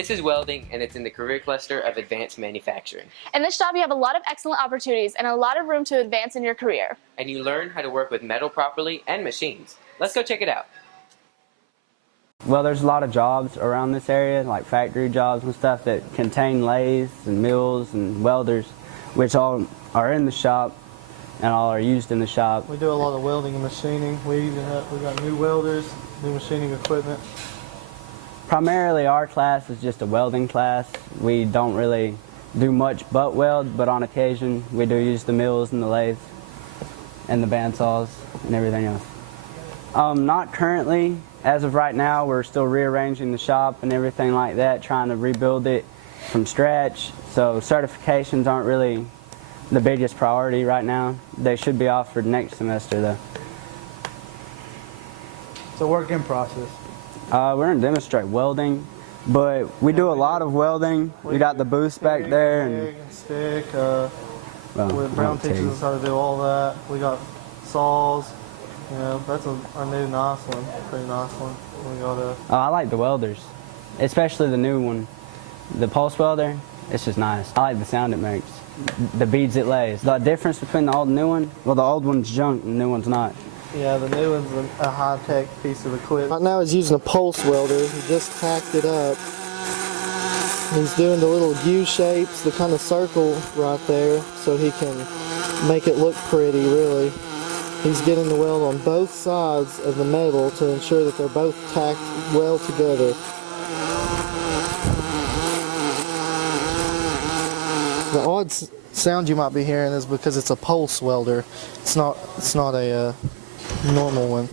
This is Welding, and it's in the career cluster of advanced manufacturing. In this job, you have a lot of excellent opportunities and a lot of room to advance in your career. And you learn how to work with metal properly and machines. Let's go check it out. Well, there's a lot of jobs around this area, like factory jobs and stuff that contain lathes and mills and welders, which all are in the shop and all are used in the shop. We do a lot of welding and machining. We got new welders, new machining equipment. Primarily our class is just a welding class. We don't really do much but weld, but on occasion we do use the mills and the lathes and the bandsaws and everything else. Not currently. As of right now, we're still rearranging the shop and everything like that, trying to rebuild it from scratch. So certifications aren't really the biggest priority right now. They should be offered next semester though. It's a work in process. We're going to demonstrate welding, but we do a lot of welding. We got the booths back there. And stick. Well, Brown teaches us how to do all that. We got saws. You know, that's our new nice one. Pretty nice one. We got I like the welders, especially the new one. The pulse welder, it's just nice. I like the sound it makes. The beads it lays. The difference between the old and new one, well, the old one's junk and the new one's not. Yeah, the new one's a high-tech piece of equipment. Right now he's using a pulse welder. He just tacked it up. He's doing the little U shapes, the kind of circle right there, so he can make it look pretty, really. He's getting the weld on both sides of the metal to ensure that they're both tacked well together. The odd sound you might be hearing is because it's a pulse welder. It's not a normal one.